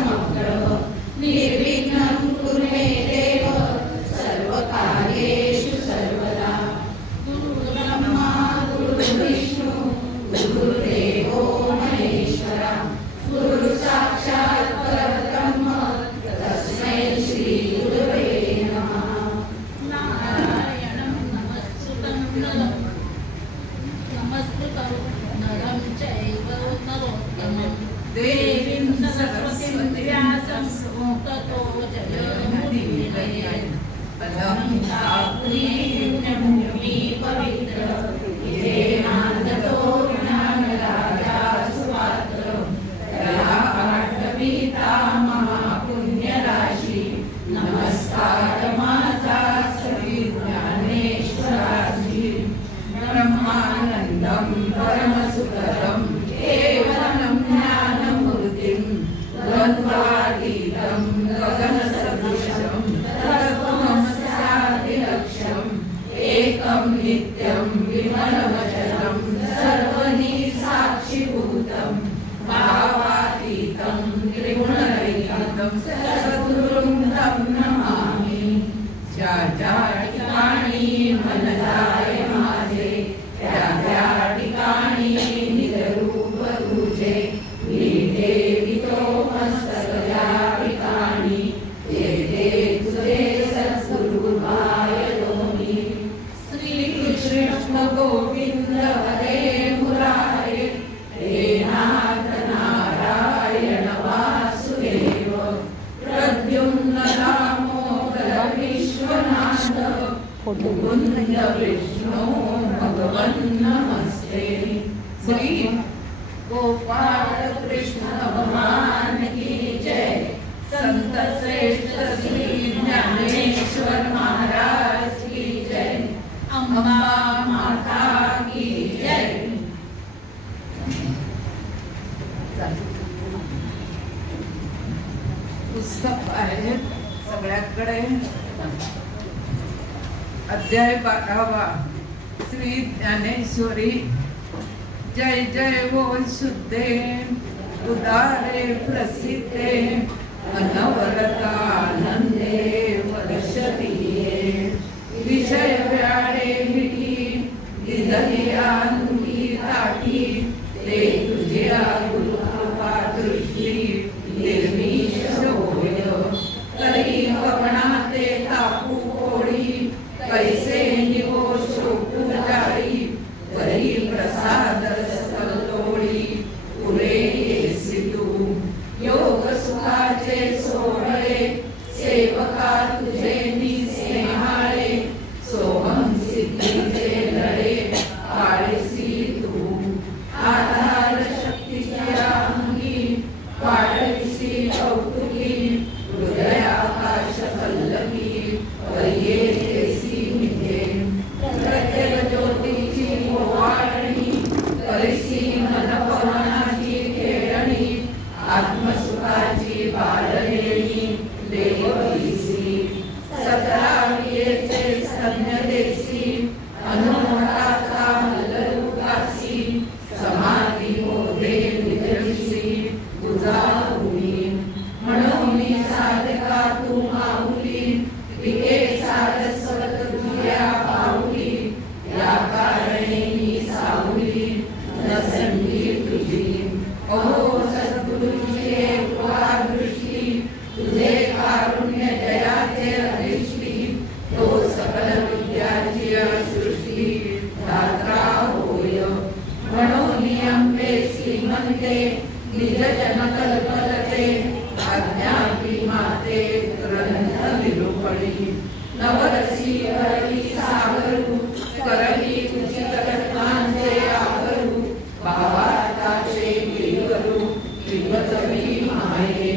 समग्रः निर्विघ्नं कुरु मे देव सर्वकार्येषु सर्वदा। गुरुर्ब्रह्मा गुरुर्विष्णु गुरुर्देवो महेश्वरः गुरुसाक्षात् परब्रह्म तस्मै श्री गुरवे नमः। नारायणं नमस्कृतं नरं चैव नरोत्तमं देवीं सरस्वतीं व्यासं ततो जयमुदीरयेत्। पदं पुण्यभूमि पवित्र येनान्दतो ज्ञानराजा सुपात्र दयापाटवीता महापुण्यराशी। नमस्कार माझा श्री ज्ञानेश्वराजी। ब्रह्मानन्दं परमसुखदं केवलं ज्ञानमूर्तिं द्वन्द्वातीतं गगनसदृशं तत्त्वमस्यादिलक्ष्यम् एकं नित्यं विमलमचलं सर्वनि साक्षिभूतं भावातीतं त्रिगुणरहितं सद्गुरुं तं नमामि। ज्या ज्या ठिकाणी मन जाय माझे त्या त्या ठिकाणी निजरूप तुझे मी ठेवितो मस्तक त्या ठिकाणी। ते तुझे सद्गुरुभाय दोन्ही। श्री कृष्ण गोविंद हरे मुरारे हे नाथ नारायण वासुदेव प्रद्युम्न दामोदर विश्वनाथ मुकुंद विष्णु भगवन् नमस्ते। श्री गोपाल कृष्ण भगवान की जय। संत श्रेष्ठ श्री ज्ञानेश्वर महाराज की जय। अम्बा माता की जय। पुस्तक आहे सगळ्याकडे। अध्याय 12 श्री ज्ञानेश्वरी। जय जय बोल शुद्धे उदारे प्रसिद्धे अनवरतानंदे वर्षती। विषय व्याडे मिठी दिदहियानुकी ताठी ते तुझ्या गुरुकृपा दृष्टी निर्मिष होय। तरी पवनाते तापू कोळी कैसे निवो शोकू जाई वरी प्रसाद सतोळी पुरे येसी तू। योग सुखाचे सोहळे सेवका तुझे निस्नेहाळे सोहम सिद्धीचे लढे काळीसी तू। आधार शक्तीच्या अंगी वाढविसी कौतुकी हृदयाकाश पल्लवी वैयेसी मिथे। प्रत्येक ज्योतीची ओवाळणी करिसी मनपवनाची खेळणी आत्मसुखाची बाललेणी देवईसी। 17 स्तन्य देसी अनुमताचा मल्लरुगासी समाधी मोदे निजविसी तुझा भूमी। म्हणून साधका तू माऊली विके सारस्वत तुझ्या पाऊली। या कारणे मी सावली नसंगी तुझी। अहो सद्गुरुची कृपा दृष्टी तुझे कारुण्य जयाचे अधिष्ठी। तो सकल विद्याची सृष्टी दाता होय। म्हणून अंबे श्रीमंते निज जन कल्पलते आज्ञापी माते ग्रंथ निरूपणी। नवरसी हरवी सागरू करवी उचित रत्नांचे आगरू। भावार्थाचे गिरिवरू विगतवी माये